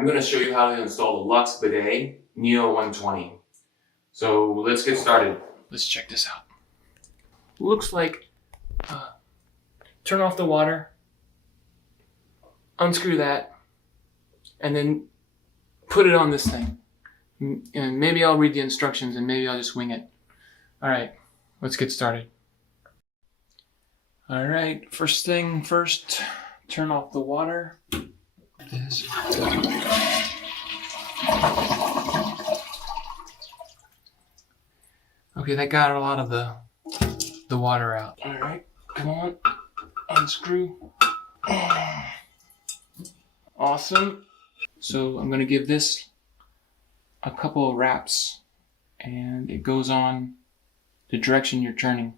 I'm going to show you how to install the Luxe Bidet Neo 120. So let's get started. Let's check this out. Looks like, turn off the water, unscrew that, and then put it on this thing. And maybe I'll read the instructions and maybe I'll just wing it. Alright, let's get started. Alright, first thing first, turn off the water. This. Okay, that got a lot of the water out. Alright, come on, unscrew. Awesome. So I'm going to give this a couple of wraps, and it goes on the direction you're turning.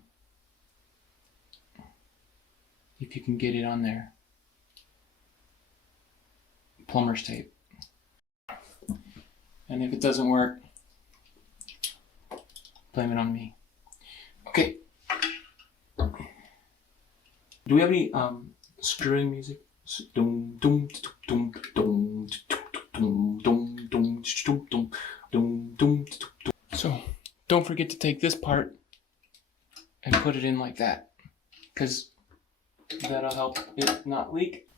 If you can get it on there. Plumber's tape. And if it doesn't work, blame it on me. Okay. Do we have any screwing music? So don't forget to take this part and put it in like that, because that'll help it not leak.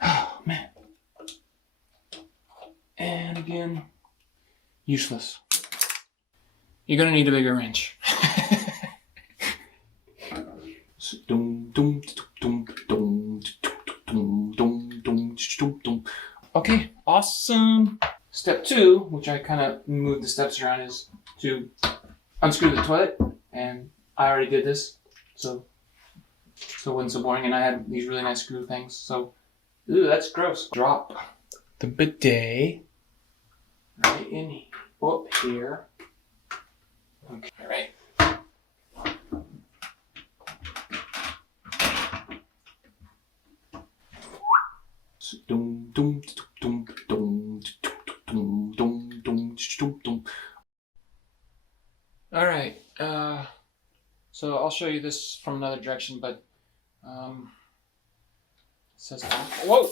Oh man. And again, useless. You're gonna need a bigger wrench. Okay, awesome. Step 2, which I kind of moved the steps around, is to unscrew the toilet, and I already did this, so it wasn't so boring, and I had these really nice screw things, so, ooh, that's gross. Drop the bidet right in up here. Okay, all right. All right, so I'll show you this from another direction, but it says, whoa!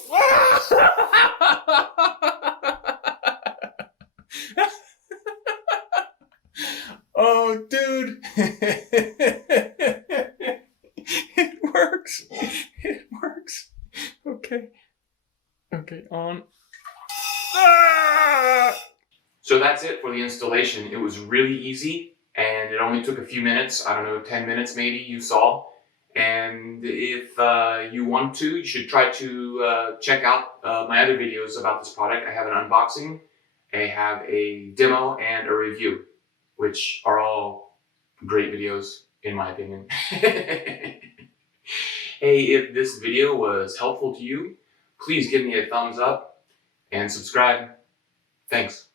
Oh, dude! It works. It works. Okay. Okay, on. Ah! So that's it for the installation. It was really easy, and it only took a few minutes. I don't know, 10 minutes maybe, you saw. And if you want to, you should try to check out my other videos about this product. I have an unboxing, I have a demo, and a review, which are all great videos, in my opinion. Hey, if this video was helpful to you, please give me a thumbs up and subscribe. Thanks.